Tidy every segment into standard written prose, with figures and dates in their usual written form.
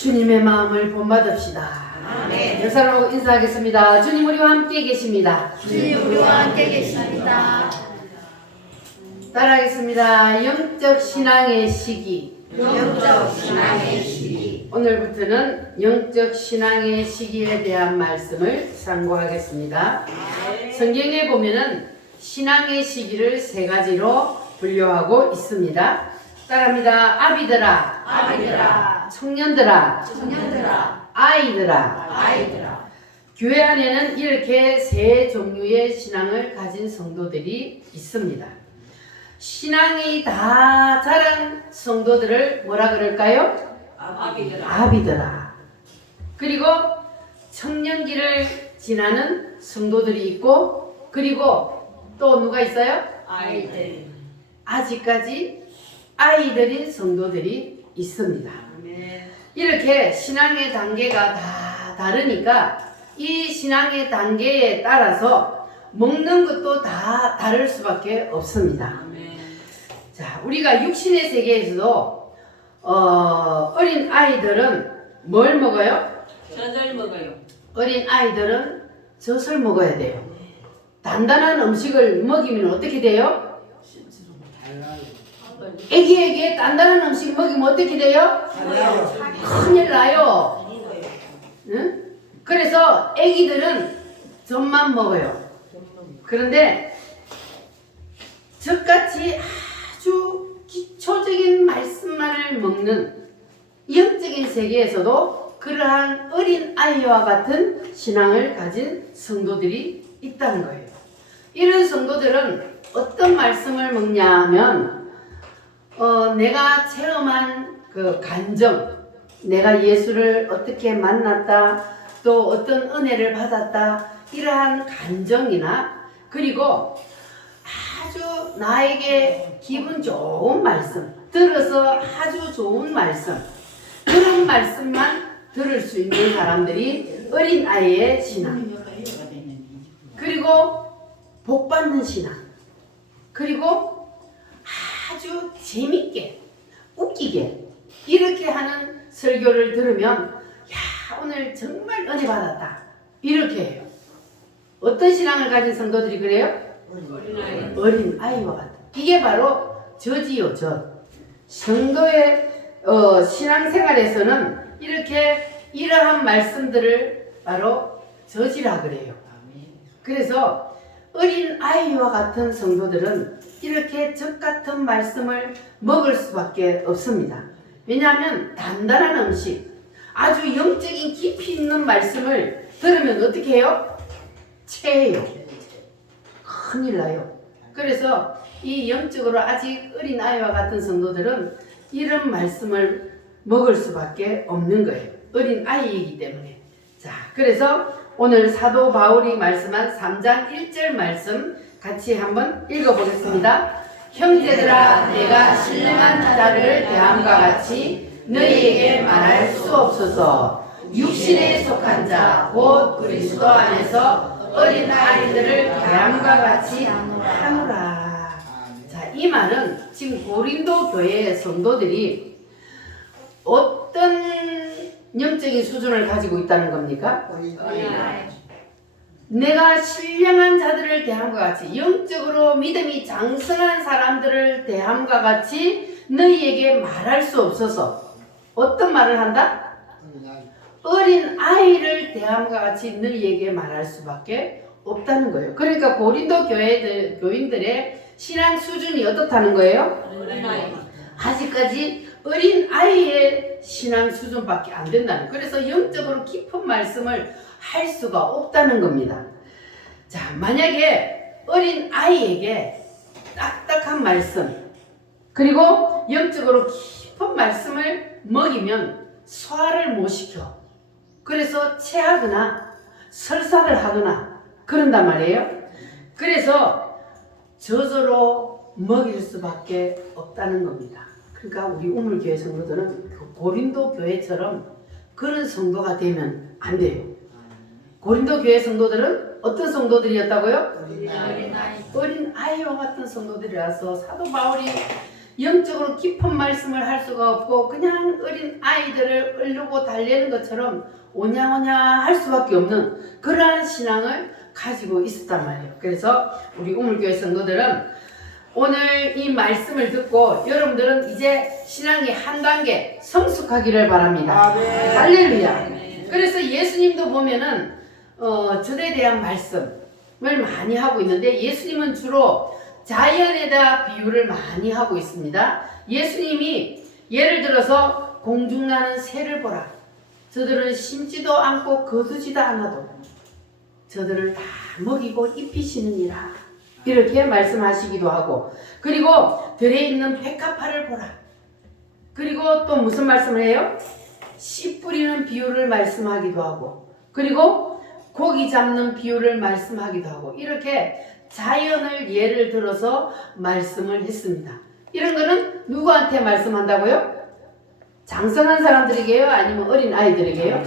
주님의 마음을 본받읍시다. 아멘. 역사로 인사하겠습니다. 주님 우리와 함께 계십니다. 주님 우리와 함께 계십니다. 따라하겠습니다. 영적 신앙의 시기. 영적 신앙의 시기. 오늘부터는 영적 신앙의 시기에 대한 말씀을 상고하겠습니다. 성경에 보면은 신앙의 시기를 세 가지로 분류하고 있습니다. 따라합니다. 아비들아, 아비들아, 청년들아, 청년들아, 아이들아. 아이들아. 교회 안에는 이렇게 세 종류의 신앙을 가진 성도들이 있습니다. 신앙이 다 자란 성도들을 뭐라 그럴까요? 아비들아. 아비들아. 그리고 청년기를 지나는 성도들이 있고, 그리고 또 누가 있어요? 아이들. 아직까지 아이들인 성도들이 있습니다. 이렇게 신앙의 단계가 다 다르니까 이 신앙의 단계에 따라서 먹는 것도 다 다를 수밖에 없습니다. 아멘. 자, 우리가 육신의 세계에서도 어린 아이들은 뭘 먹어요? 젖을 먹어요. 어린 아이들은 젖을 먹어야 돼요. 단단한 음식을 먹이면 어떻게 돼요? 애기에게 단단한 음식 먹이면 어떻게 돼요? 큰일 나요. 응? 그래서 애기들은 젖만 먹어요. 그런데 젖같이 아주 기초적인 말씀만을 먹는 영적인 세계에서도 그러한 어린 아이와 같은 신앙을 가진 성도들이 있다는 거예요. 이런 성도들은 어떤 말씀을 먹냐 하면 내가 체험한 그 감정, 내가 예수를 어떻게 만났다, 또 어떤 은혜를 받았다, 이러한 감정이나 그리고 아주 나에게 기분 좋은 말씀, 들어서 아주 좋은 말씀, 그런 말씀만 들을 수 있는 사람들이 어린 아이의 신앙, 그리고 복받는 신앙, 그리고 아주 재밌게 웃기게 이렇게 하는 설교를 들으면 야, 오늘 정말 은혜 받았다 이렇게 해요. 어떤 신앙을 가진 성도들이 그래요? 어린아이. 어린 아이와 같다. 이게 바로 젖이요, 젖. 성도의 신앙생활에서는 이렇게 이러한 말씀들을 바로 젖이라 그래요. 그래서 어린 아이와 같은 성도들은 이렇게 젖 같은 말씀을 먹을 수밖에 없습니다. 왜냐하면 단단한 음식, 아주 영적인 깊이 있는 말씀을 들으면 어떻게 해요? 체해요. 큰일 나요. 그래서 이 영적으로 아직 어린 아이와 같은 성도들은 이런 말씀을 먹을 수밖에 없는 거예요. 어린 아이이기 때문에. 자, 그래서 오늘 사도 바울이 말씀한 3장 1절 말씀 같이 한번 읽어보겠습니다. 형제들아, 내가 신령한 자를 대함과 같이 너희에게 말할 수 없어서 육신에 속한 자, 곧 그리스도 안에서 어린 아이들을 대함과 같이 하노라. 자, 이 말은 지금 고린도 교회의 성도들이 어떤 영적인 수준을 가지고 있다는 겁니까? 어린아이. 내가 신령한 자들을 대함과 같이, 영적으로 믿음이 장성한 사람들을 대함과 같이 너희에게 말할 수 없어서 어떤 말을 한다? 어린 아이를 대함과 같이 너희에게 말할 수밖에 없다는 거예요. 그러니까 고린도 교인들의 신앙 수준이 어떻다는 거예요? 어린아이. 아직까지 어린 아이의 신앙 수준밖에 안 된다는 거예요. 그래서 영적으로 깊은 말씀을 할 수가 없다는 겁니다. 자, 만약에 어린 아이에게 딱딱한 말씀, 그리고 영적으로 깊은 말씀을 먹이면 소화를 못 시켜. 그래서 체하거나 설사를 하거나 그런단 말이에요. 그래서 저절로 먹일 수밖에 없다는 겁니다. 그러니까 우리 우물교회 성도들은 고린도 교회처럼 그런 성도가 되면 안 돼요. 고린도 교회 성도들은 어떤 성도들이었다고요? 어린 아이와 같은 성도들이라서 사도 바울이 영적으로 깊은 말씀을 할 수가 없고 그냥 어린 아이들을 얼르고 달래는 것처럼 오냐오냐 할 수밖에 없는 그러한 신앙을 가지고 있었단 말이에요. 그래서 우리 우물교회 성도들은 오늘 이 말씀을 듣고 여러분들은 이제 신앙이 한 단계 성숙하기를 바랍니다. 할렐루야. 그래서 예수님도 보면은 젖에 대한 말씀을 많이 하고 있는데 예수님은 주로 자연에다 비유를 많이 하고 있습니다. 예수님이 예를 들어서 공중 나는 새를 보라. 저들은 심지도 않고 거두지도 않아도 저들을 다 먹이고 입히시느니라. 이렇게 말씀하시기도 하고, 그리고 들에 있는 백합화를 보라. 그리고 또 무슨 말씀을 해요? 씨 뿌리는 비유를 말씀하기도 하고, 그리고 고기 잡는 비유를 말씀하기도 하고, 이렇게 자연을 예를 들어서 말씀을 했습니다. 이런 거는 누구한테 말씀한다고요? 장성한 사람들에게요? 아니면 어린 아이들에게요?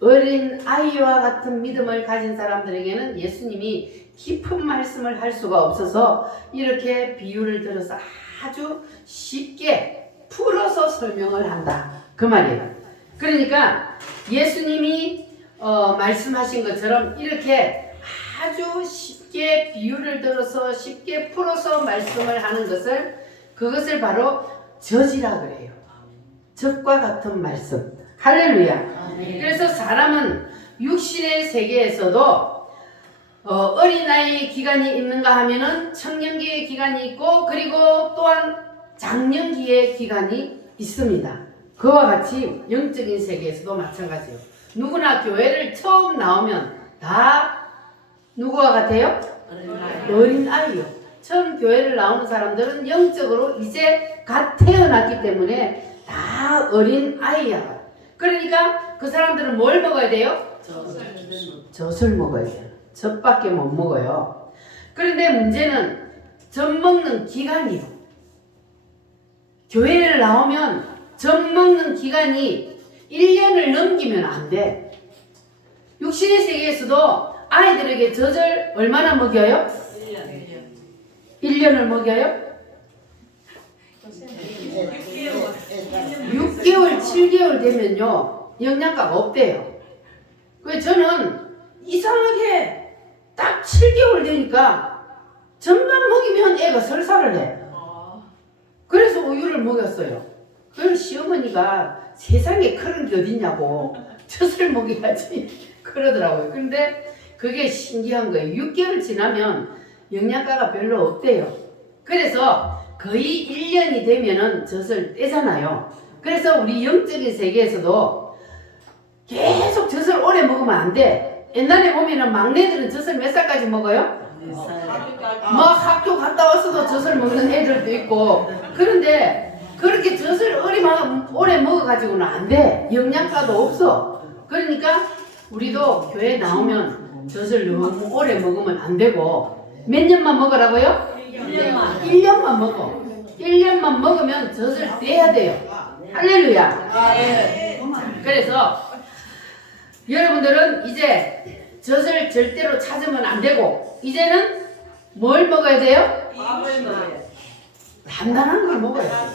어린 아이와 같은 믿음을 가진 사람들에게는 예수님이 깊은 말씀을 할 수가 없어서 이렇게 비유를 들어서 아주 쉽게 풀어서 설명을 한다. 그 말이에요. 그러니까 예수님이 말씀하신 것처럼 이렇게 아주 쉽게 비유를 들어서 쉽게 풀어서 말씀을 하는 그것을 바로 젖이라 그래요. 젖과 같은 말씀. 할렐루야. 그래서 사람은 육신의 세계에서도 어린아이의 기간이 있는가 하면은 청년기의 기간이 있고 그리고 또한 장년기의 기간이 있습니다. 그와 같이 영적인 세계에서도 마찬가지예요. 누구나 교회를 처음 나오면 다 누구와 같아요? 어린아이요. 처음 교회를 나오는 사람들은 영적으로 이제 갓 태어났기 때문에 다 어린아이야. 그러니까 그 사람들은 뭘 먹어야 돼요? 젖을 먹어야 돼요. 젖밖에 못 먹어요. 그런데 문제는 젖 먹는 기간이요. 교회를 나오면 젖 먹는 기간이 1년을 넘기면 안 돼. 육신의 세계에서도 아이들에게 젖을 얼마나 먹여요? 1년을 먹여요? 6개월, 7개월 되면요 영양가가 없대요. 그래서 저는 이상하게 딱 7개월 되니까 젖만 먹이면 애가 설사를 해. 그래서 우유를 먹였어요. 그럼 시어머니가 세상에 그런 게 어딨냐고 젖을 먹여야지 그러더라고요. 근데 그게 신기한 거예요. 6개월 지나면 영양가가 별로 없대요. 그래서 거의 1년이 되면은 젖을 떼잖아요. 그래서 우리 영적인 세계에서도 계속 젖을 오래 먹으면 안 돼. 옛날에 보면은 막내들은 젖을 몇 살까지 먹어요? 뭐 학교 갔다 와서도 젖을 먹는 애들도 있고. 그런데 그렇게 젖을 오래 먹어가지고는 안 돼. 영양가도 없어. 그러니까 우리도 교회 나오면 젖을 너무 오래 먹으면 안 되고 몇 년만 먹으라고요? 1년만 먹어. 1년만 먹으면 젖을 떼야 돼요. 할렐루야. 그래서 여러분들은 이제 젖을 절대로 찾으면 안 되고 이제는 뭘 먹어야 돼요? 밥을 먹어요. 단단한 걸 먹어야 돼요.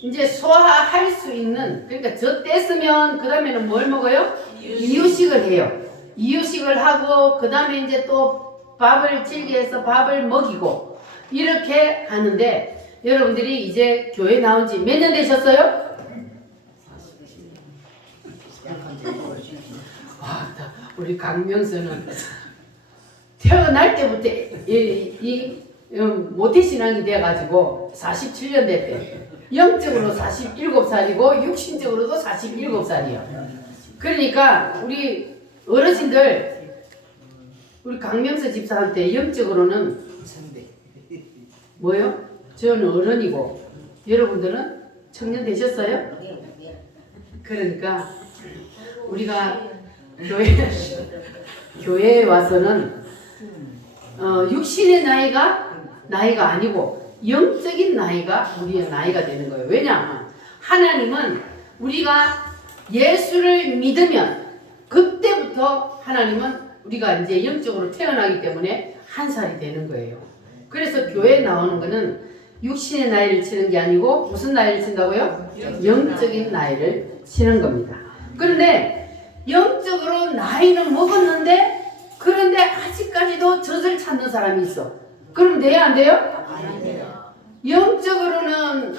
이제 소화할 수 있는, 그러니까 젖 뗐으면 그 다음에는 뭘 먹어요? 이유식을 해요. 이유식을 하고 그 다음에 이제 또 밥을 질기해서 밥을 먹이고 이렇게 하는데 여러분들이 이제 교회 나온 지 몇 년 되셨어요? 우리 강명수는 태어날 때부터 모태신앙이 돼가지고 47년 됐대. 영적으로 47살이고 육신적으로도 47살이요. 그러니까 우리 어르신들, 우리 강명수 집사한테 영적으로는 뭐요? 저는 어른이고 여러분들은 청년 되셨어요? 그러니까 우리가 교회에 와서는 육신의 나이가 아니고 영적인 나이가 우리의 나이가 되는 거예요. 왜냐하면 하나님은 우리가 예수를 믿으면 그때부터 하나님은 우리가 이제 영적으로 태어나기 때문에 한 살이 되는 거예요. 그래서 교회에 나오는 거는 육신의 나이를 치는 게 아니고 무슨 나이를 친다고요? 영적인 나이를 치는 겁니다. 그런데 영적으로 나이는 먹었는데 그런데 아직까지도 젖을 찾는 사람이 있어. 그럼 돼야 안 돼요? 안 돼요. 영적으로는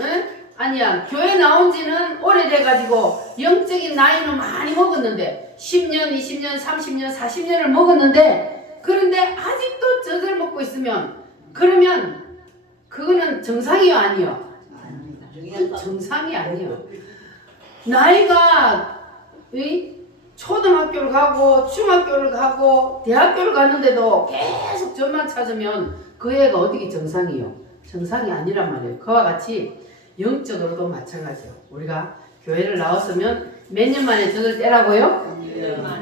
아니야. 교회 나온 지는 오래돼가지고 영적인 나이는 많이 먹었는데 10년, 20년, 30년, 40년을 먹었는데 그런데 아직도 젖을 먹고 있으면 그러면 그거는 정상이요 아니요? 정상이 아니요. 나이가 초등학교를 가고 중학교를 가고 대학교를 갔는데도 계속 젖만 찾으면 그 애가 어떻게 정상이요? 정상이 아니란 말이에요. 그와 같이 영적으로도 마찬가지예요. 우리가 교회를 나왔으면 몇 년 만에 젖을 떼라고요?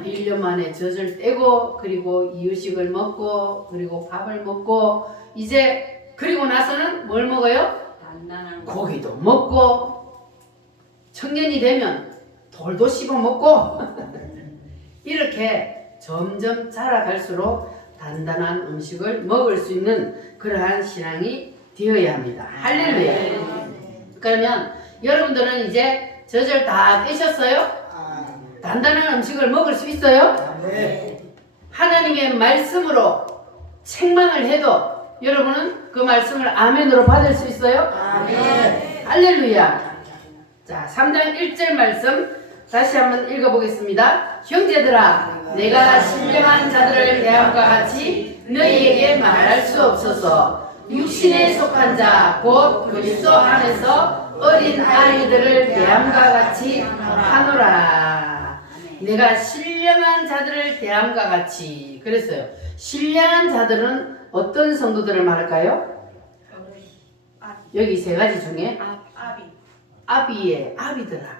1년 만에 젖을 떼고 그리고 이유식을 먹고 그리고 밥을 먹고 이제 그리고 나서는 뭘 먹어요? 고기도 먹고 청년이 되면 돌도 씹어 먹고 이렇게 점점 자라갈수록 단단한 음식을 먹을 수 있는 그러한 신앙이 되어야 합니다. 할렐루야. 그러면 여러분들은 이제 저절 다 떼셨어요? 단단한 음식을 먹을 수 있어요? 하나님의 말씀으로 책망을 해도 여러분은 그 말씀을 아멘으로 받을 수 있어요? 할렐루야. 자, 3장 1절 말씀 다시 한번 읽어보겠습니다. 형제들아, 내가 신령한 자들을 대함과 같이 너희에게 말할 수 없어서 육신에 속한 자 곧 그리스도 안에서 어린 아이들을 대함과 같이 하노라. 내가 신령한 자들을 대함과 같이 그랬어요. 신령한 자들은 어떤 성도들을 말할까요? 여기 세 가지 중에 아비들아.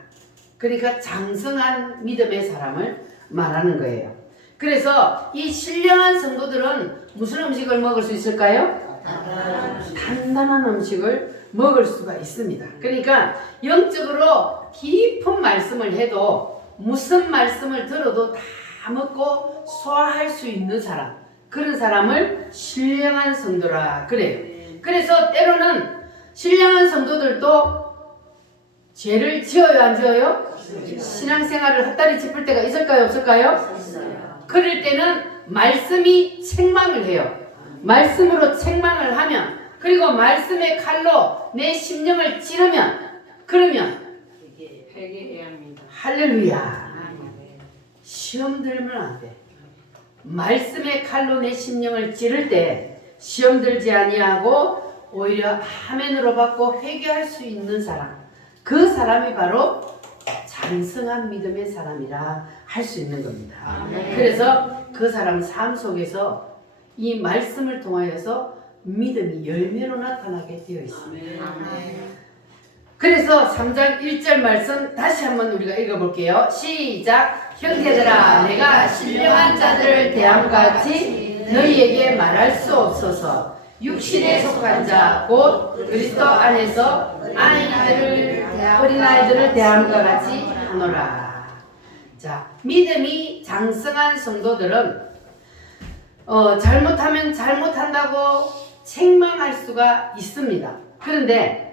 그러니까 장성한 믿음의 사람을 말하는 거예요. 그래서 이 신령한 성도들은 무슨 음식을 먹을 수 있을까요? 단단한 음식을 먹을 수가 있습니다. 그러니까 영적으로 깊은 말씀을 해도 무슨 말씀을 들어도 다 먹고 소화할 수 있는 사람, 그런 사람을 신령한 성도라 그래요. 그래서 때로는 신령한 성도들도 죄를 지어요, 안 지어요? 신앙생활을 헛다리 짚을 때가 있을까요, 없을까요? 그럴 때는 말씀이 책망을 해요. 말씀으로 책망을 하면, 그리고 말씀의 칼로 내 심령을 찌르면, 그러면 회개해야 합니다. 할렐루야. 시험 들면 안 돼. 말씀의 칼로 내 심령을 찌를 때 시험 들지 아니하고 오히려 아멘으로 받고 회개할 수 있는 사람, 그 사람이 바로 장성한 믿음의 사람이라 할 수 있는 겁니다. 그래서 그 사람 삶 속에서 이 말씀을 통하여서 믿음이 열매로 나타나게 되어 있습니다. 그래서 3장 1절 말씀 다시 한번 우리가 읽어볼게요. 시작. 형제들아, 내가 신령한 자들을 대함과 같이 너희에게 말할 수 없어서 육신에 속한 자 곧 그리스도 안에서 어린아이들을 대함과 같이 하노라. 자, 믿음이 장성한 성도들은 잘못하면 잘못한다고 책망할 수가 있습니다. 그런데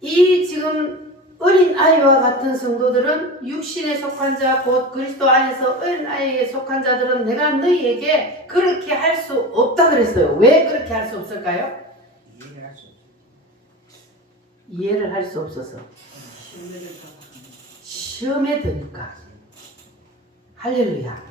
이 지금 어린 아이와 같은 성도들은 육신에 속한 자 곧 그리스도 안에서 어린 아이에 속한 자들은 내가 너희에게 그렇게 할 수 없다 그랬어요. 왜 그렇게 할 수 없을까요? 이해를 할 수 없어서. 시험에 드니까. 할렐루야.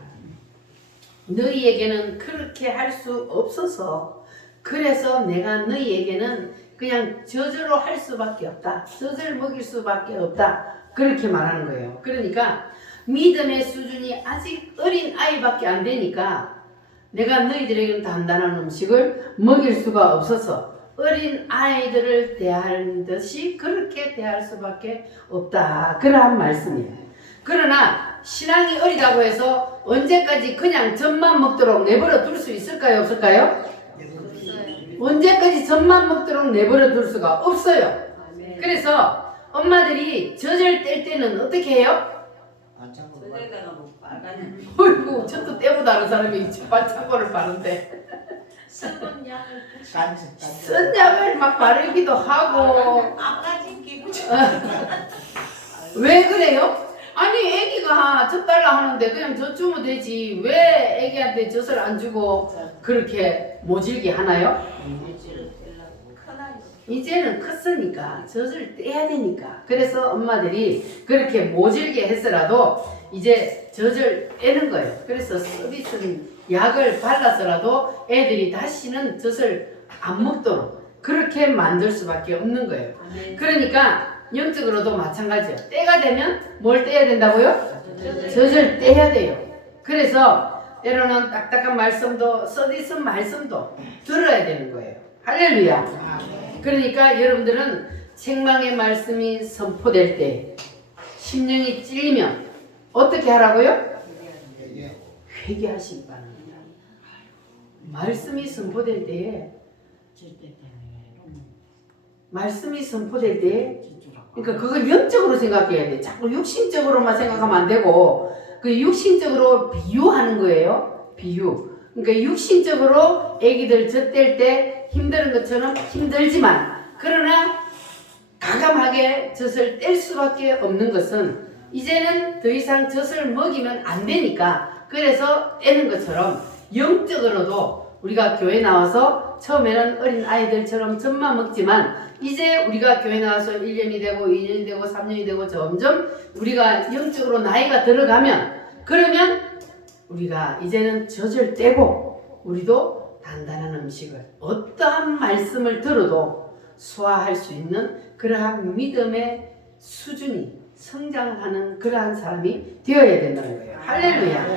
너희에게는 그렇게 할 수 없어서 그래서 내가 너희에게는 그냥 저절로 할 수밖에 없다. 저절 먹일 수밖에 없다. 그렇게 말하는 거예요. 그러니까 믿음의 수준이 아직 어린 아이밖에 안 되니까 내가 너희들에게는 단단한 음식을 먹일 수가 없어서 어린 아이들을 대하는 듯이 그렇게 대할 수밖에 없다. 그러한 말씀이에요. 그러나 신앙이 어리다고 해서 언제까지 그냥 젖만 먹도록 내버려 둘 수 있을까요? 없을까요? 언제까지 젖만 먹도록 내버려 둘 수가 없어요. 그래서 엄마들이 젖을 뗄 때는 어떻게 해요? 저에다가 뭐 빨간 어이구, 젖도 떼보다 하는 사람이 반창고를 바른데 쓴 약을 막 바르기도 하고. 왜 그래요? 아니 애기가 젖 달라 하는데 그냥 젖 주면 되지 왜 애기한테 젖을 안 주고 그렇게 모질게 하나요? 이제는 컸으니까 젖을 떼야 되니까. 그래서 엄마들이 그렇게 모질게 했으라도 이제 젖을 떼는 거예요. 그래서 서비스 약을 발라서라도 애들이 다시는 젖을 안 먹도록 그렇게 만들 수밖에 없는 거예요. 그러니까 영적으로도 마찬가지예요. 때가 되면 뭘 떼야 된다고요? 젖을 떼야 돼요. 그래서 때로는 딱딱한 말씀도 서디슨 말씀도 들어야 되는 거예요. 할렐루야. 그러니까 여러분들은 책망의 말씀이 선포될 때 심령이 찔리면 어떻게 하라고요? 회개하시기 바랍니다. 말씀이 선포될 때에 말씀이 선포될 때, 그러니까 그걸 영적으로 생각해야 돼. 자꾸 육신적으로만 생각하면 안 되고, 그 육신적으로 비유하는 거예요. 비유. 그러니까 육신적으로 아기들 젖댈 때 힘든 것처럼 힘들지만, 그러나 가감하게 젖을 뗄 수밖에 없는 것은 이제는 더 이상 젖을 먹이면 안 되니까, 그래서 떼는 것처럼 영적으로도 우리가 교회 나와서 처음에는 어린 아이들처럼 젖만 먹지만, 이제 우리가 교회 나와서 1년이 되고 2년이 되고 3년이 되고 점점 우리가 영적으로 나이가 들어가면, 그러면 우리가 이제는 젖을 떼고 우리도 단단한 음식을, 어떠한 말씀을 들어도 소화할 수 있는 그러한 믿음의 수준이 성장하는 그러한 사람이 되어야 된다는 거예요. 할렐루야.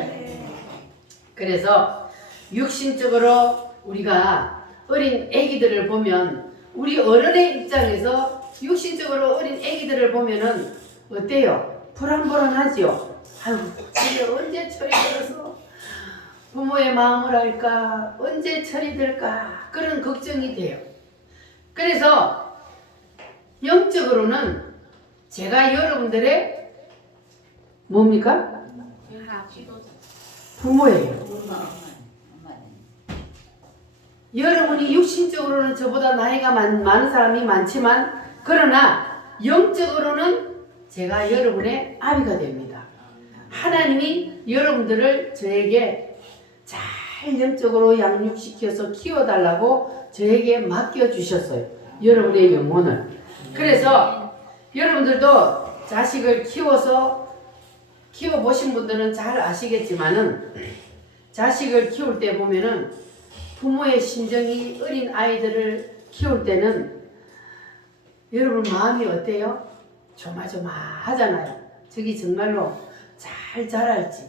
그래서 육신적으로 우리가 어린 아기들을 보면, 우리 어른의 입장에서 육신적으로 어린 아기들을 보면은 어때요? 불안불안하지요? 아이고, 이게 언제 철이 들어서 부모의 마음을 알까? 언제 철이 들까? 그런 걱정이 돼요. 그래서 영적으로는 제가 여러분들의 뭡니까? 부모예요. 여러분이 육신적으로는 저보다 나이가 많은 사람이 많지만, 그러나 영적으로는 제가 여러분의 아비가 됩니다. 하나님이 여러분들을 저에게 잘 영적으로 양육시켜서 키워달라고 저에게 맡겨주셨어요. 여러분의 영혼을. 그래서 여러분들도 자식을 키워보신 분들은 잘 아시겠지만은, 자식을 키울 때 보면은 부모의 심정이, 어린 아이들을 키울 때는 여러분 마음이 어때요? 조마조마하잖아요. 저기 정말로 잘 자랄지,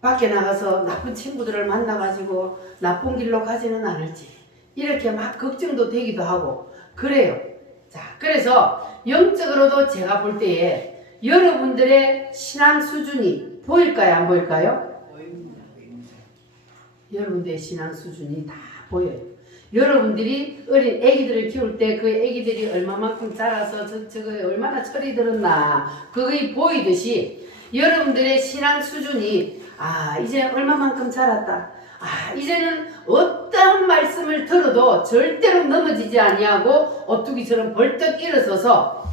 밖에 나가서 나쁜 친구들을 만나가지고 나쁜 길로 가지는 않을지, 이렇게 막 걱정도 되기도 하고 그래요. 자, 그래서 영적으로도 제가 볼 때에 여러분들의 신앙 수준이 보일까요? 안 보일까요? 여러분들의 신앙 수준이 다 보여요. 여러분들이 어린 아기들을 키울 때 그 아기들이 얼마만큼 자라서 저거 얼마나 철이 들었나, 그게 보이듯이 여러분들의 신앙 수준이, 이제 얼마만큼 자랐다, 이제는 어떠한 말씀을 들어도 절대로 넘어지지 아니하고 오뚜기처럼 벌떡 일어서서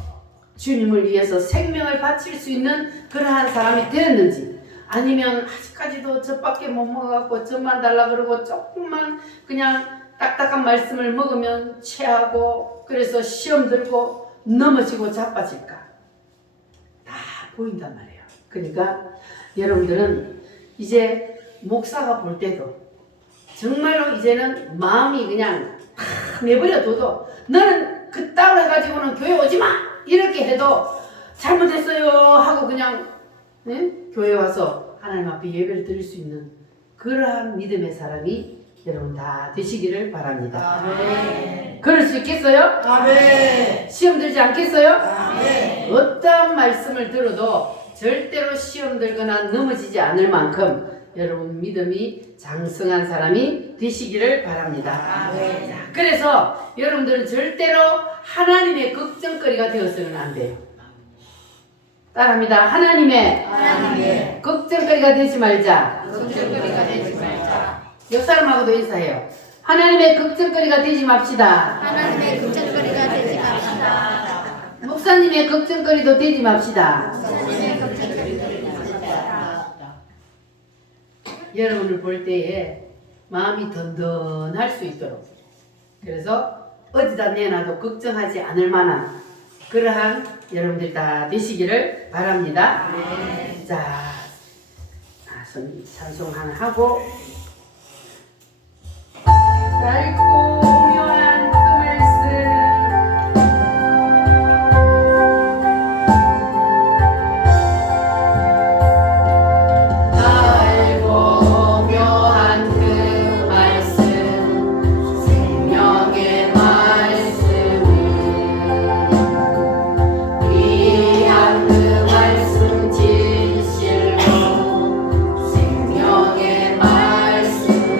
주님을 위해서 생명을 바칠 수 있는 그러한 사람이 되었는지, 아니면 아직까지도 젖밖에 못 먹어갖고 젖만 달라 그러고 조금만 그냥 딱딱한 말씀을 먹으면 체하고, 그래서 시험 들고 넘어지고 자빠질까, 다 보인단 말이에요. 그러니까 여러분들은 이제 목사가 볼 때도 정말로 이제는 마음이 그냥 다 내버려둬도, 너는 그따위로 해가지고는 교회 오지마 이렇게 해도 잘못했어요 하고 그냥 교회 와서 하나님 앞에 예배를 드릴 수 있는 그러한 믿음의 사람이 여러분 다 되시기를 바랍니다. 아멘. 그럴 수 있겠어요? 아멘. 시험 들지 않겠어요? 아멘. 어떠한 말씀을 들어도 절대로 시험 들거나 넘어지지 않을 만큼 여러분 믿음이 장성한 사람이 되시기를 바랍니다. 아멘. 자, 그래서 여러분들은 절대로 하나님의 걱정거리가 되어서는 안 돼요. 따라합니다. 하나님의 걱정거리가 되지 말자. 걱정거리가 되지 말자. 옆 사람하고도 인사해요. 하나님의 걱정거리가 되지 맙시다. 하나님의 걱정거리가 되지 맙시다. 목사님의 걱정거리도 되지 맙시다. 하나님의 걱정거리가 되지 맙시다. 여러분을 볼 때에 마음이 든든할 수 있도록, 그래서 어디다 내놔도 걱정하지 않을 만한 그러한 여러분들 다 되시기를 바랍니다. 아멘. 자, 찬송 하나 하고, 짧고 묘한 그 말씀, 짧고 묘한 그 말씀, 생명의 말씀이, 귀한 그 말씀 진실로, 생명의 말씀이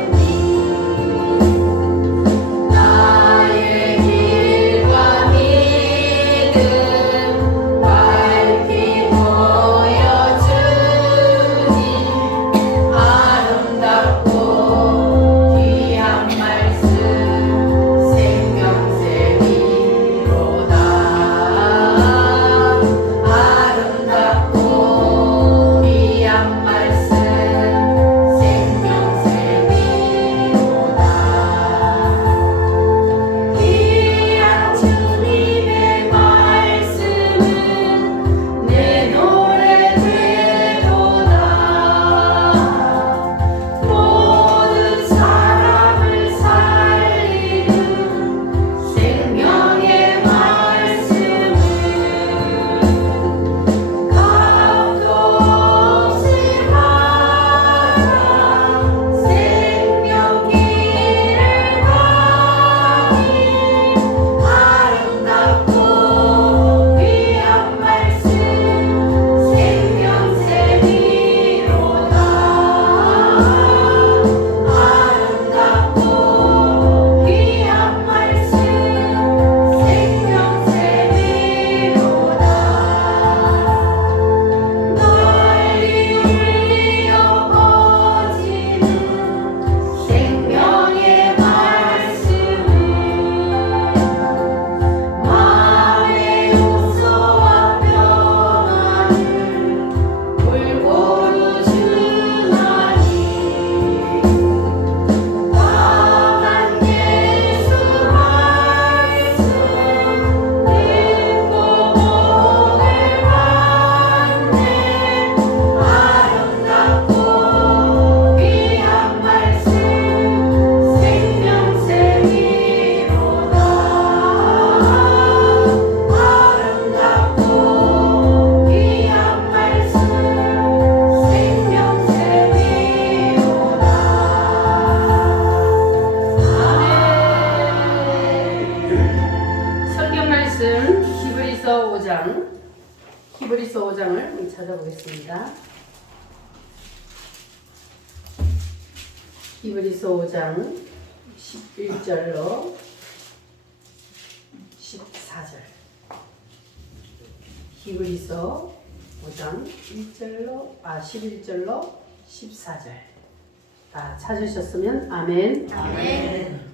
5장을 찾아보겠습니다. 히브리서 5장 11절로 14절. 히브리서 5장 11절로 14절. 다 찾으셨으면 아멘. 아멘.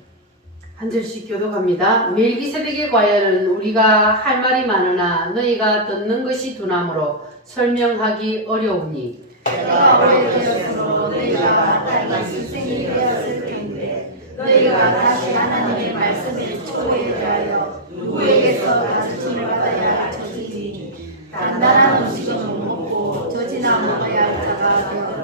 한 절씩 교독합니다. 멜기세덱에 관하여는 우리가 할 말이 많으나 너희가 듣는 것이 둔함으로 설명하기 어려우니 내가 오래되었으므로 너희가 다시 희생이 되었을 텐데 너희가 다시 하나님의 말씀을 초회에 대하여 누구에게서 가르침을 받아야 처지니 단단한 음식은 못 먹고 젖이나 먹어야 할 자가 되었다.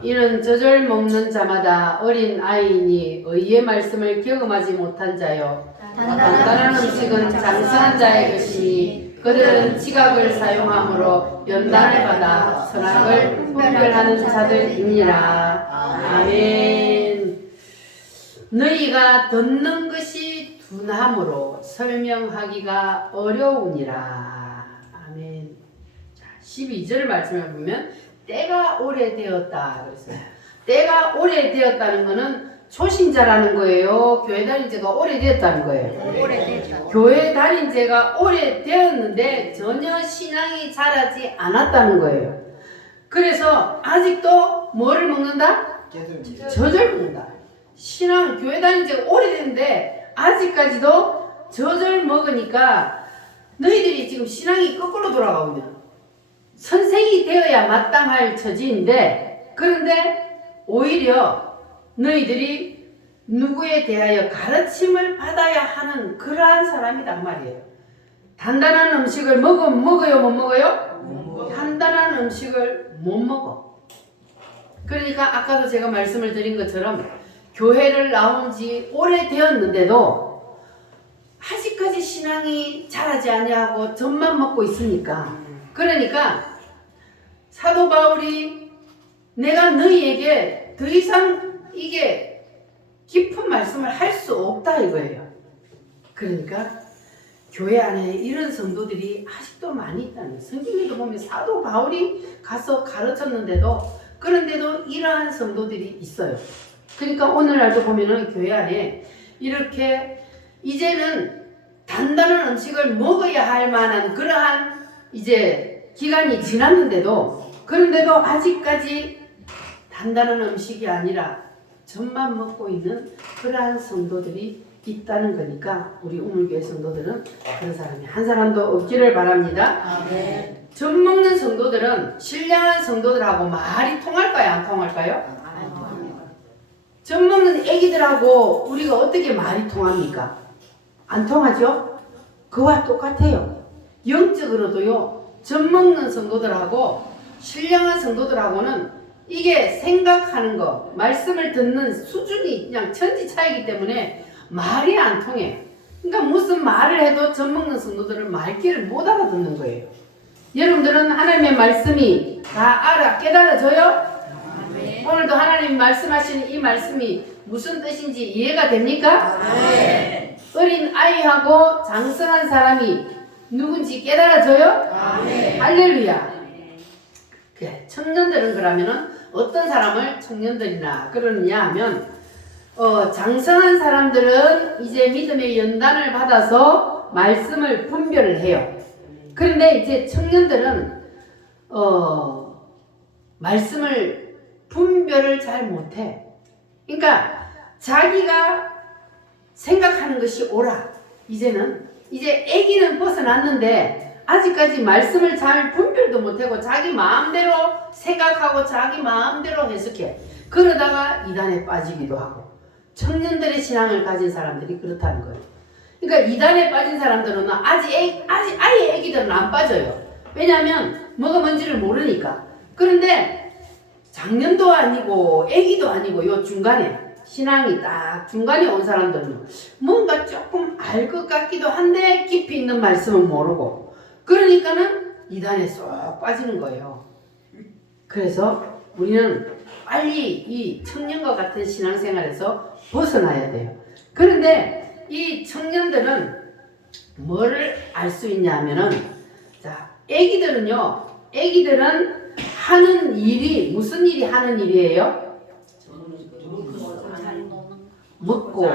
이는 젖을 먹는 자마다 어린 아이니 의의 말씀을 경험하지 못한 자요 단단한 음식은 장성한 자의 것이니 그들은 지각을 사용함으로 연단을 받아 선악을 분별하는 자들이니라. 아멘. 너희가 듣는 것이 둔함으로 설명하기가 어려우니라. 아멘. 12절 말씀을 보면 때가 오래되었다 그랬어요. 때가 오래되었다는 것은 초신자라는 거예요. 교회 다닌 지가 오래되었다는 거예요. 오래됐다. 교회 다닌 지가 오래되었는데 전혀 신앙이 자라지 않았다는 거예요. 그래서 아직도 뭐를 먹는다? 젖을 먹는다. 신앙 교회 다닌 지가 오래됐는데 아직까지도 젖을 먹으니까 너희들이 지금 신앙이 거꾸로 돌아가고 있는 선생이 되어야 마땅할 처지인데 그런데 오히려 너희들이 누구에 대하여 가르침을 받아야 하는 그러한 사람이란 말이에요. 단단한 음식을 먹어요? 못 먹어요? 단단한 음식을 못 먹어. 그러니까 아까도 제가 말씀을 드린 것처럼 교회를 나온 지 오래되었는데도 아직까지 신앙이 자라지 아니하고 젖만 먹고 있으니까 그러니까 사도 바울이 내가 너희에게 더 이상 이게 깊은 말씀을 할 수 없다 이거예요. 그러니까 교회 안에 이런 성도들이 아직도 많이 있다는 거예요. 성경에도 보면 사도 바울이 가서 가르쳤는데도 그런데도 이러한 성도들이 있어요. 그러니까 오늘날도 보면은 교회 안에 이렇게 이제는 단단한 음식을 먹어야 할 만한 그러한 이제 기간이 지났는데도 그런데도 아직까지 단단한 음식이 아니라 젖만 먹고 있는 그러한 성도들이 있다는 거니까 우리 우물교회 성도들은 그런 사람이 한 사람도 없기를 바랍니다. 아멘. 젖 먹는 성도들은 신령한 성도들하고 말이 통할까요? 안 통할까요? 젖 먹는 애기들하고 우리가 어떻게 말이 통합니까? 안 통하죠? 그와 똑같아요. 영적으로도요. 젖 먹는 성도들하고 신령한 성도들하고는 이게 생각하는 거, 말씀을 듣는 수준이 그냥 천지 차이기 때문에 말이 안 통해. 그러니까 무슨 말을 해도 젖 먹는 성도들은 말귀를 못 알아듣는 거예요. 여러분들은 하나님의 말씀이 다 알아 깨달아져요? 아멘. 오늘도 하나님 말씀하시는 이 말씀이 무슨 뜻인지 이해가 됩니까? 아멘. 어린 아이하고 장성한 사람이 누군지 깨달아져요? 아멘. 할렐루야. 그래, 청년들은 그러면은 어떤 사람을 청년들이나 그러느냐 하면 장성한 사람들은 이제 믿음의 연단을 받아서 말씀을 분별을 해요. 그런데 이제 청년들은 말씀을 분별을 잘 못해. 그러니까 자기가 생각하는 것이 옳아. 이제 아기는 벗어났는데 아직까지 말씀을 잘 분별도 못하고 자기 마음대로 생각하고 자기 마음대로 해석해. 그러다가 이단에 빠지기도 하고. 청년들의 신앙을 가진 사람들이 그렇다는 거예요. 그러니까 이단에 빠진 사람들은 아예 애기들은 안 빠져요. 왜냐하면 뭐가 뭔지를 모르니까. 그런데 장년도 아니고 애기도 아니고 요 중간에 신앙이 딱 중간에 온 사람들은 뭔가 조금 알 것 같기도 한데 깊이 있는 말씀은 모르고 그러니까는 이단에 쏙 빠지는 거예요. 그래서 우리는 빨리 이 청년과 같은 신앙생활에서 벗어나야 돼요. 그런데 이 청년들은 뭐를 알 수 있냐 하면은 자, 애기들은요 애기들은 하는 일이 무슨 일이 하는 일이에요? 먹고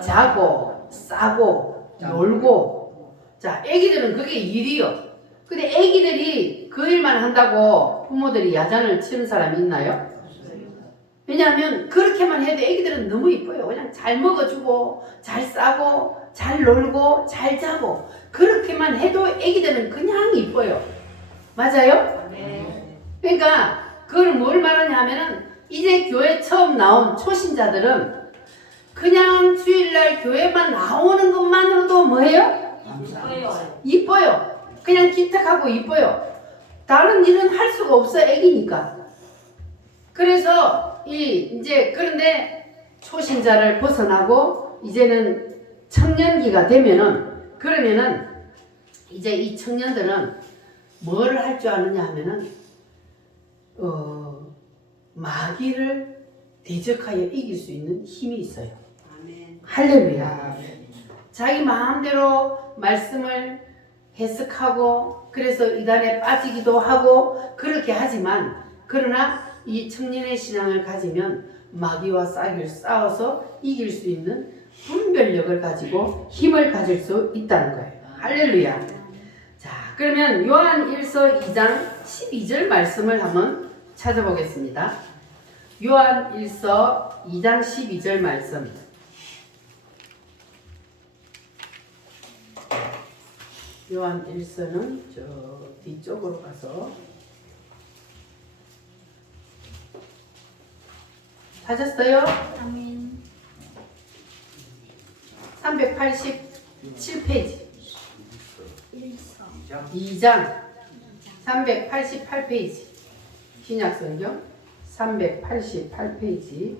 자고 싸고 놀고. 자, 애기들은 그게 일이요. 근데 애기들이 그 일만 한다고 부모들이 야단을 치는 사람이 있나요? 왜냐하면 그렇게만 해도 애기들은 너무 이뻐요. 그냥 잘 먹어주고 잘 싸고 잘 놀고 잘 자고 그렇게만 해도 애기들은 그냥 이뻐요. 맞아요? 그러니까 그걸 뭘 말하냐 하면은 이제 교회 처음 나온 초신자들은 그냥 주일날 교회만 나오는 것만으로도 뭐예요? 이뻐요. 그냥 기특하고 이뻐요. 다른 일은 할 수가 없어, 애기니까. 그래서 이제 그런데 초신자를 벗어나고 이제는 청년기가 되면은 그러면은 이제 이 청년들은 뭘 할 줄 아느냐 하면은 마귀를 대적하여 이길 수 있는 힘이 있어요. 할렐루야. 자기 마음대로 말씀을 해석하고 그래서 이단에 빠지기도 하고 그렇게 하지만 그러나 이 청년의 신앙을 가지면 마귀와 싸워서 이길 수 있는 분별력을 가지고 힘을 가질 수 있다는 거예요. 할렐루야. 자, 그러면 요한 1서 2장 12절 말씀을 한번 찾아보겠습니다. 요한 1서 2장 12절 말씀. 요한 1서는 저 뒤쪽으로 가서 찾았어요? 아멘. 387페이지 1서 2장 388페이지 신약성경 388페이지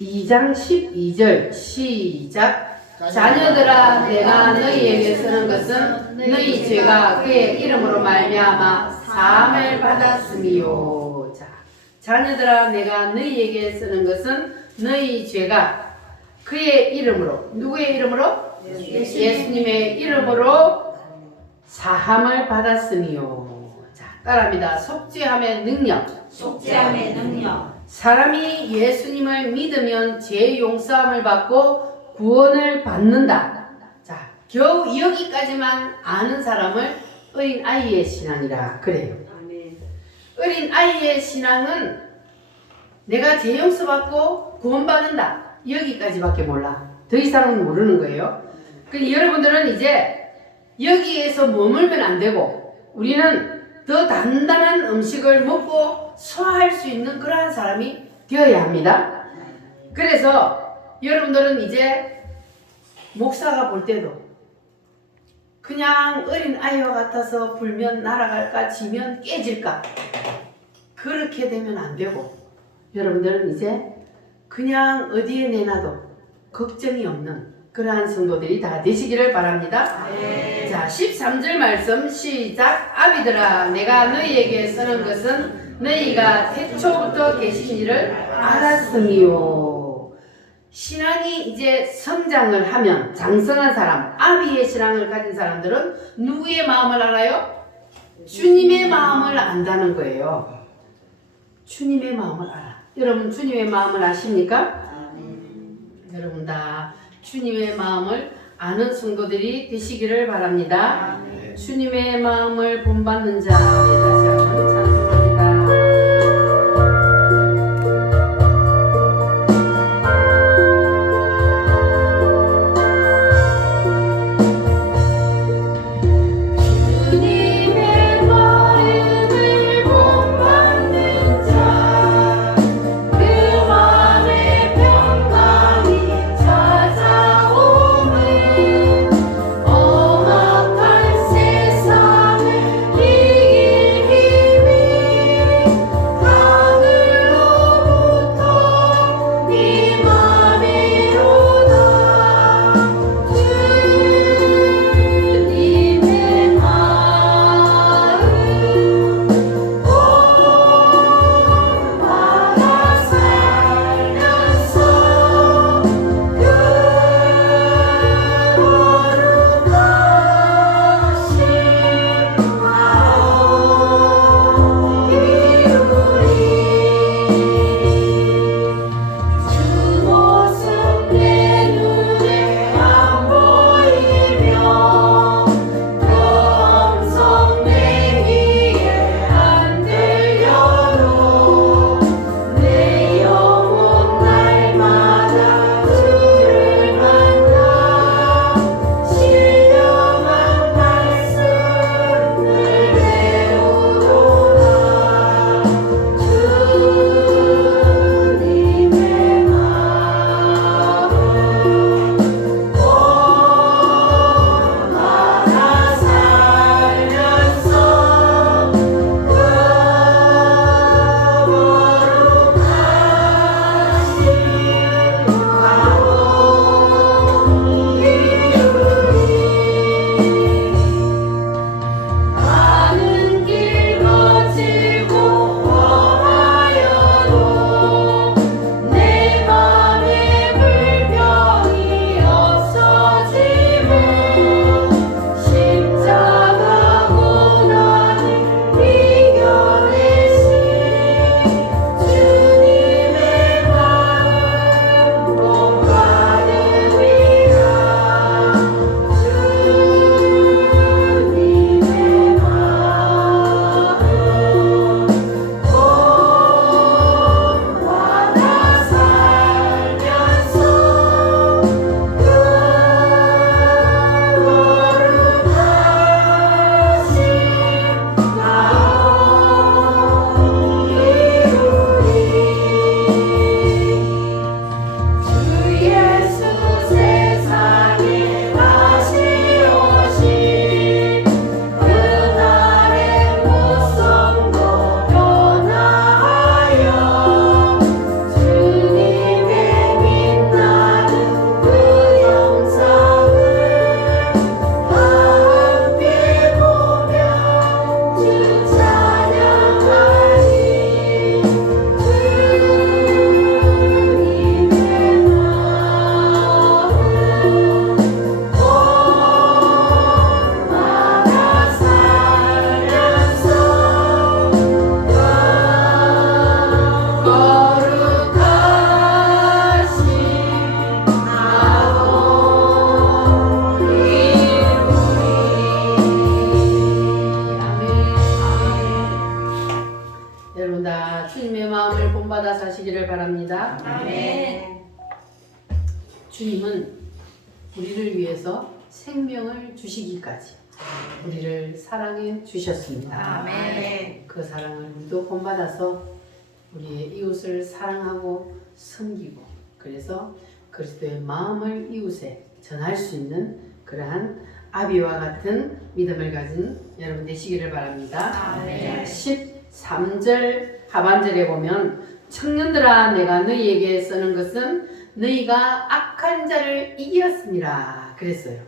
2장 12절 시작. 자녀들아 내가 너희에게 쓰는 것은 너희 죄가 그의 이름으로 말미암아 사함을 받았음이요. 자, 자녀들아 내가 너희에게 쓰는 것은 너희 죄가 그의 이름으로, 누구의 이름으로? 예수님의 이름으로 사함을 받았음이요. 자, 따라합니다. 속죄함의 능력. 속죄함의 능력. 사람이 예수님을 믿으면 죄 용서함을 받고 구원을 받는다. 자, 겨우 여기까지만 아는 사람을 어린 아이의 신앙이라 그래요. 어린 아이의 신앙은 내가 죄 용서 받고 구원 받는다. 여기까지밖에 몰라. 더 이상은 모르는 거예요. 근데 여러분들은 이제 여기에서 머물면 안 되고 우리는 더 단단한 음식을 먹고 소화할 수 있는 그러한 사람이 되어야 합니다. 그래서 여러분들은 이제 목사가 볼 때도 그냥 어린 아이와 같아서 불면 날아갈까 지면 깨질까 그렇게 되면 안 되고 여러분들은 이제 그냥 어디에 내놔도 걱정이 없는 그러한 성도들이 다 되시기를 바랍니다. 자, 13절 말씀 시작. 아비들아 내가 너희에게 쓰는 것은 너희가 태초부터 계신 일을 알았음이요. 신앙이 이제 성장을 하면 장성한 사람, 아비의 신앙을 가진 사람들은 누구의 마음을 알아요? 주님의 마음을 안다는 거예요. 주님의 마음을 알아. 여러분 주님의 마음을 아십니까? 여러분 다 주님의 마음을 아는 성도들이 되시기를 바랍니다. 주님의 마음을 본받는 자, 다시 한번 찬송합니다. 세상을 이길 바랍니다. 아멘. 주님은 우리를 위해서 생명을 주시기까지 우리를 사랑해 주셨습니다. 아멘. 그 사랑을 우리도 본받아서 우리의 이웃을 사랑하고 섬기고 그래서 그리스도의 마음을 이웃에 전할 수 있는 그러한 아비와 같은 믿음을 가진 여러분 되시기를 바랍니다. 아멘. 13절 하반절에 보면 청년들아 내가 너희에게 쓰는 것은 너희가 악한 자를 이겼습니다. 그랬어요.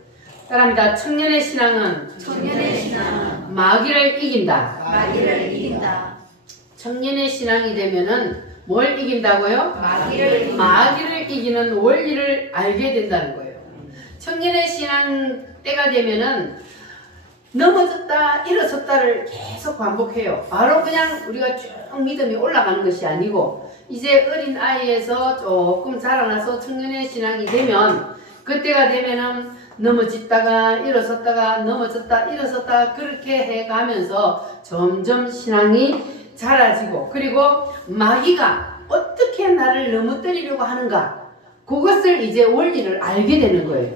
따라합니다. 청년의 신앙은 청년의 신앙은 마귀를 이긴다. 마귀를 이긴다. 청년의 신앙이 되면은 뭘 이긴다고요? 마귀를 이기는 원리를 알게 된다는 거예요. 청년의 신앙 때가 되면은 넘어졌다 일어섰다를 계속 반복해요. 바로 그냥 우리가 쭉 믿음이 올라가는 것이 아니고 이제 어린 아이에서 조금 자라나서 청년의 신앙이 되면 그때가 되면은 넘어졌다가 일어섰다가 넘어졌다 일어섰다가 그렇게 해가면서 점점 신앙이 자라지고 그리고 마귀가 어떻게 나를 넘어뜨리려고 하는가 그것을 이제 원리를 알게 되는 거예요.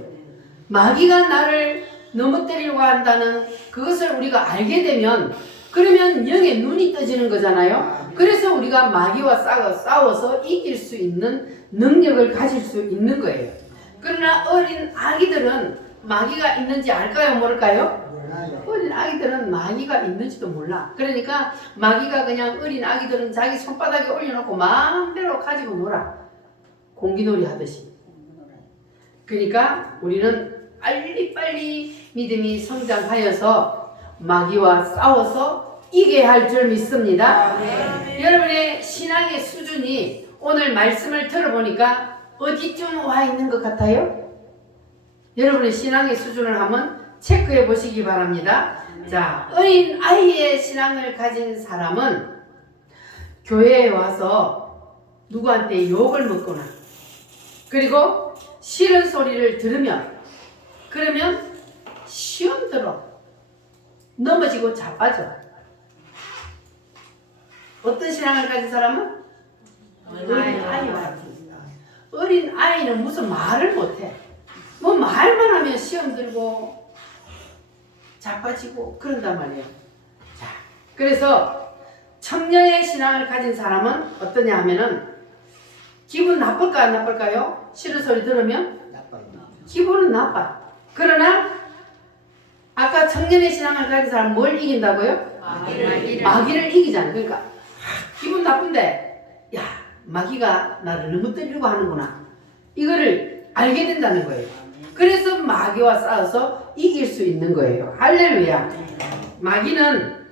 마귀가 나를 넘어뜨리려고 한다는 그것을 우리가 알게 되면 그러면 영의 눈이 떠지는 거잖아요. 그래서 우리가 마귀와 싸워서 이길 수 있는 능력을 가질 수 있는 거예요. 그러나 어린 아기들은 마귀가 있는지 알까요? 모를까요? 어린 아기들은 마귀가 있는지도 몰라. 그러니까 마귀가 그냥 어린 아기들은 자기 손바닥에 올려놓고 마음대로 가지고 놀아. 공기놀이 하듯이. 그러니까 우리는 빨리빨리 믿음이 성장하여서 마귀와 싸워서 이겨야 할 줄 믿습니다. 여러분의 신앙의 수준이 오늘 말씀을 들어보니까 어디쯤 와 있는 것 같아요? 여러분의 신앙의 수준을 한번 체크해 보시기 바랍니다. 자, 어린 아이의 신앙을 가진 사람은 교회에 와서 누구한테 욕을 먹거나 그리고 싫은 소리를 들으면 그러면 시험 들어 넘어지고 자빠져. 어떤 신앙을 가진 사람은? 어린 아이와 같은. 어린 아이는 무슨 말을 못해. 뭐 말만 하면 시험 들고 자빠지고 그런단 말이에요. 자, 그래서 청년의 신앙을 가진 사람은 어떠냐 하면은 기분 나쁠까 안 나쁠까요? 싫은 소리 들으면? 기분은 나빠. 그러나 아까 청년의 신앙을 가진 사람은 뭘 이긴다고요? 마귀를 이기잖아. 그러니까 기분 나쁜데 야 마귀가 나를 넘어뜨리려고 하는구나. 이거를 알게 된다는 거예요. 그래서 마귀와 싸워서 이길 수 있는 거예요. 할렐루야. 마귀는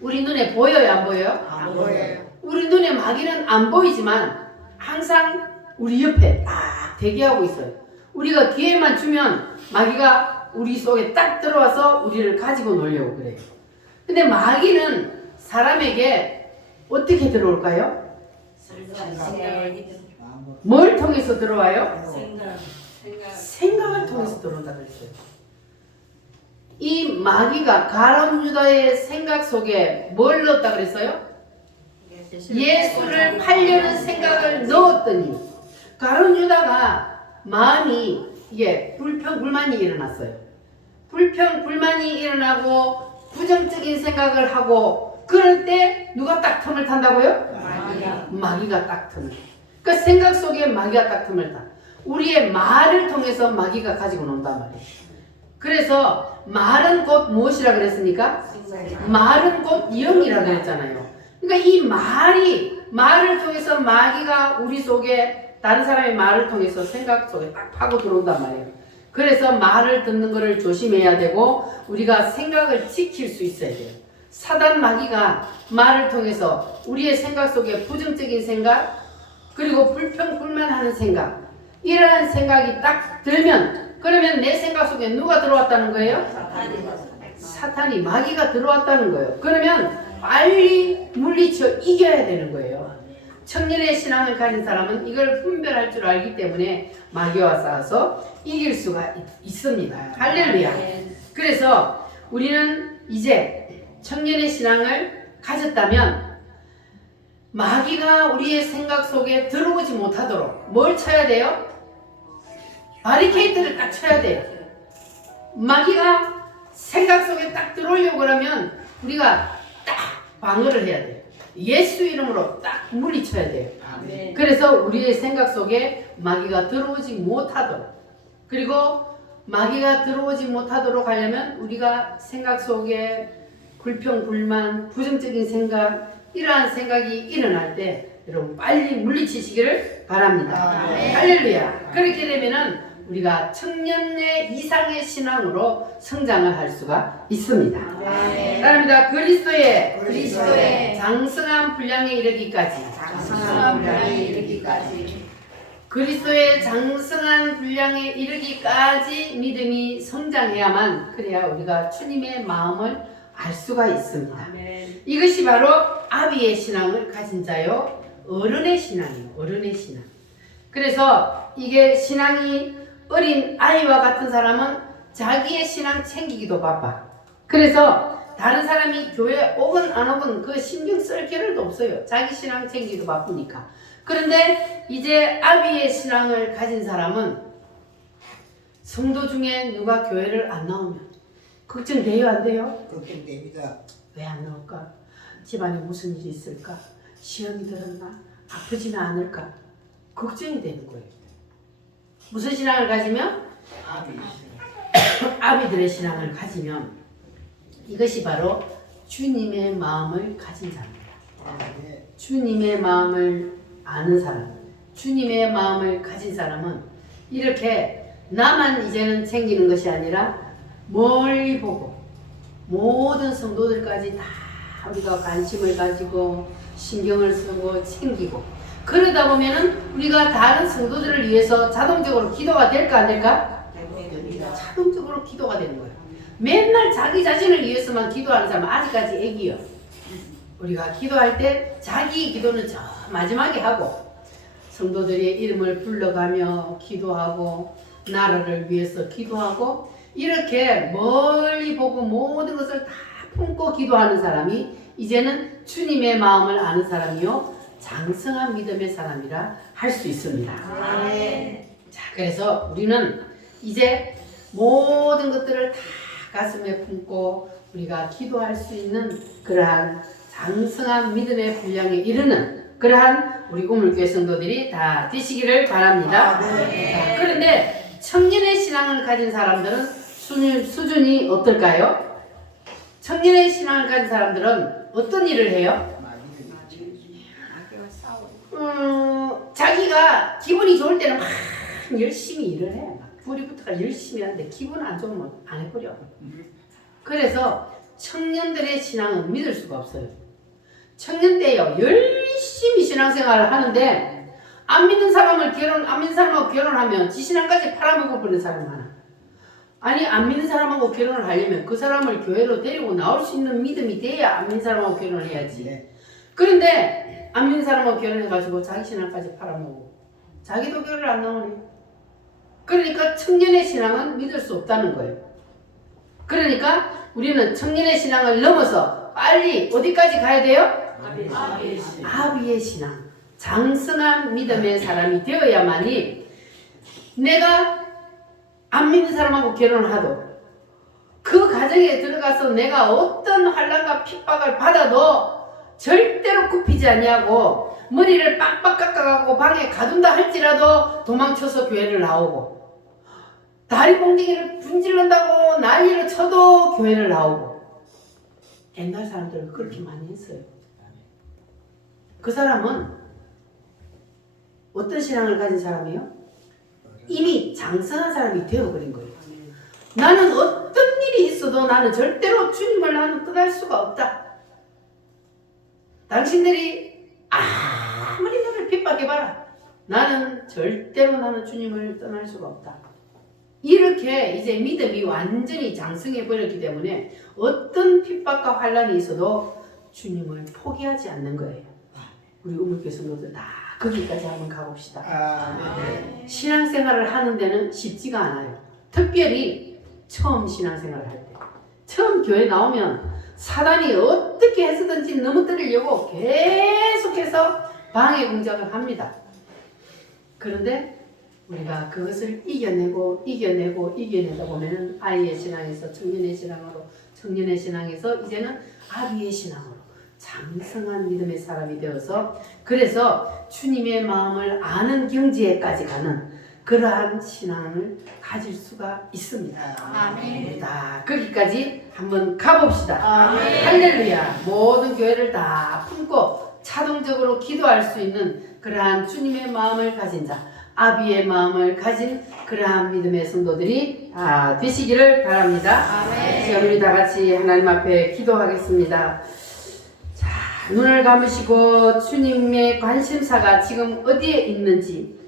우리 눈에 보여요? 안 보여요? 안 보여요. 우리 눈에 마귀는 안 보이지만 항상 우리 옆에 딱 대기하고 있어요. 우리가 기회만 주면 마귀가 우리 속에 딱 들어와서 우리를 가지고 놀려고 그래요. 근데 마귀는 사람에게 어떻게 들어올까요? 뭘 통해서 들어와요? 생각을 통해서 들어온다 그랬어요. 이 마귀가 가룟 유다의 생각 속에 뭘 넣었다 그랬어요? 예수를 팔려는 생각을 넣었더니 가룟 유다가 마음이 이게 불평불만이 일어났어요. 불평불만이 일어나고 부정적인 생각을 하고 그럴 때 누가 딱 틈을 탄다고요? 마귀가 딱 틈을. 그 생각 속에 마귀가 딱 틈을 타. 우리의 말을 통해서 마귀가 가지고 논단 말이에요. 그래서 말은 곧 무엇이라 그랬습니까? 말은 곧 영이라 그랬잖아요. 그러니까 이 말을 통해서 마귀가 우리 속에 다른 사람의 말을 통해서 생각 속에 딱 파고 들어온단 말이에요. 그래서 말을 듣는 것을 조심해야 되고 우리가 생각을 지킬 수 있어야 돼요. 사단 마귀가 말을 통해서 우리의 생각 속에 부정적인 생각 그리고 불평불만하는 생각 이러한 생각이 딱 들면 그러면 내 생각 속에 누가 들어왔다는 거예요? 사탄이 마귀가 들어왔다는 거예요. 그러면 빨리 물리쳐 이겨야 되는 거예요. 청년의 신앙을 가진 사람은 이걸 분별할 줄 알기 때문에 마귀와 싸워서 이길 수가 있습니다. 할렐루야. 그래서 우리는 이제 청년의 신앙을 가졌다면 마귀가 우리의 생각 속에 들어오지 못하도록 뭘 쳐야 돼요? 바리케이트를 딱 쳐야 돼요. 마귀가 생각 속에 딱 들어오려고 그러면 우리가 딱 방어를 해야 돼요. 예수 이름으로 딱 물리쳐야 돼요. 아멘. 그래서 우리의 생각 속에 마귀가 들어오지 못하도록, 그리고 마귀가 들어오지 못하도록 하려면 우리가 생각 속에 불평, 불만, 부정적인 생각, 이러한 생각이 일어날 때 여러분 빨리 물리치시기를 바랍니다. 아멘. 할렐루야. 그렇게 되면은 우리가 청년의 이상의 신앙으로 성장을 할 수가 있습니다. 아멘. 따릅니다. 그리스도의 장성한 분량에 이르기까지. 장성한 분량에 이르기까지. 그리스도의 장성한 분량에 이르기까지 믿음이 성장해야만, 그래야 우리가 주님의 마음을 알 수가 있습니다. 아멘. 이것이 바로 아비의 신앙을 가진 자요, 어른의 신앙이에요. 어른의 신앙. 그래서 이게 신앙이 어린 아이와 같은 사람은 자기의 신앙 챙기기도 바빠. 그래서 다른 사람이 교회 오건 안 오건 그 신경 쓸 겨를도 없어요. 자기 신앙 챙기기도 바쁘니까. 그런데 이제 아비의 신앙을 가진 사람은 성도 중에 누가 교회를 안 나오면 걱정돼요, 안 돼요? 걱정됩니다. 왜 안 나올까? 집안에 무슨 일이 있을까? 시험이 들었나? 아프지는 않을까? 걱정이 되는 거예요. 무슨 신앙을 가지면? 아비들의 신앙을 가지면 이것이 바로 주님의 마음을 가진 자입니다. 주님의 마음을 아는 사람, 주님의 마음을 가진 사람은 이렇게 나만 이제는 챙기는 것이 아니라 멀리 보고 모든 성도들까지 다 우리가 관심을 가지고 신경을 쓰고 챙기고, 그러다 보면은 우리가 다른 성도들을 위해서 자동적으로 기도가 될까 안 될까? 자동적으로 기도가 되는 거예요. 맨날 자기 자신을 위해서만 기도하는 사람은 아직까지 애기요. 우리가 기도할 때 자기 기도는 저 마지막에 하고 성도들의 이름을 불러가며 기도하고 나라를 위해서 기도하고, 이렇게 멀리 보고 모든 것을 다 품고 기도하는 사람이 이제는 주님의 마음을 아는 사람이요, 장성한 믿음의 사람이라 할 수 있습니다. 아멘. 자, 그래서 우리는 이제 모든 것들을 다 가슴에 품고 우리가 기도할 수 있는 그러한 장성한 믿음의 분량에 이르는 그러한 우리 우물교회 성도들이 다 되시기를 바랍니다. 자, 그런데 청년의 신앙을 가진 사람들은 수준이 어떨까요? 청년의 신앙을 가진 사람들은 어떤 일을 해요? 자기가 기분이 좋을 때는 막 열심히 일을 해. 막 불이부터가 열심히 하는데 기분 안 좋으면 안 해버려. 그래서 청년들의 신앙은 믿을 수가 없어요. 청년 때요, 열심히 신앙생활을 하는데 안 믿는 사람하고 결혼하면 지 신앙까지 팔아먹을 뻔한 사람 많아. 아니, 안 믿는 사람하고 결혼을 하려면 그 사람을 교회로 데리고 나올 수 있는 믿음이 돼야 안 믿는 사람하고 결혼을 해야지. 그런데 안 믿는 사람하고 결혼해가지고 자기 신앙까지 팔아먹고 자기도 교회를 안 나오네. 그러니까 청년의 신앙은 믿을 수 없다는 거예요. 그러니까 우리는 청년의 신앙을 넘어서 빨리 어디까지 가야 돼요? 아비의 신앙, 장성한 믿음의 사람이 되어야만이 내가 안 믿는 사람하고 결혼을 하도 그 가정에 들어가서 내가 어떤 환난과 핍박을 받아도 절대로 굽히지 아니하고 머리를 빡빡 깎아가고 방에 가둔다 할지라도 도망쳐서 교회를 나오고, 다리 뽕댕이를 분질른다고 난리를 쳐도 교회를 나오고. 옛날 사람들은 그렇게 많이 했어요. 그 사람은 어떤 신앙을 가진 사람이에요? 이미 장성한 사람이 되어버린 거예요. 나는 어떤 일이 있어도 나는 절대로 주님을 나는 떠날 수가 없다. 당신들이 아무리 나를 핍박해봐라, 나는 절대로 나는 주님을 떠날 수가 없다. 이렇게 이제 믿음이 완전히 장성해버렸기 때문에 어떤 핍박과 환난이 있어도 주님을 포기하지 않는 거예요. 우리 우물교회 성도들 다 거기까지 한번 가봅시다. 신앙생활을 하는 데는 쉽지가 않아요. 특별히 처음 신앙생활을 할 때, 처음 교회 나오면 사단이 어떻게 해서든지 넘어뜨리려고 계속해서 방해 공작을 합니다. 그런데 우리가 그것을 이겨내다 보면은 아이의 신앙에서 청년의 신앙으로, 청년의 신앙에서 이제는 아비의 신앙으로 장성한 믿음의 사람이 되어서, 그래서 주님의 마음을 아는 경지에까지 가는 그러한 신앙을 가질 수가 있습니다. 아멘. 우리 다 거기까지 한번 가봅시다. 아멘. 할렐루야. 모든 교회를 다 품고 자동적으로 기도할 수 있는 그러한 주님의 마음을 가진 자, 아비의 마음을 가진 그러한 믿음의 성도들이 되시기를 바랍니다. 아멘. 지금 우리 다 같이 하나님 앞에 기도하겠습니다. 자, 눈을 감으시고 주님의 관심사가 지금 어디에 있는지,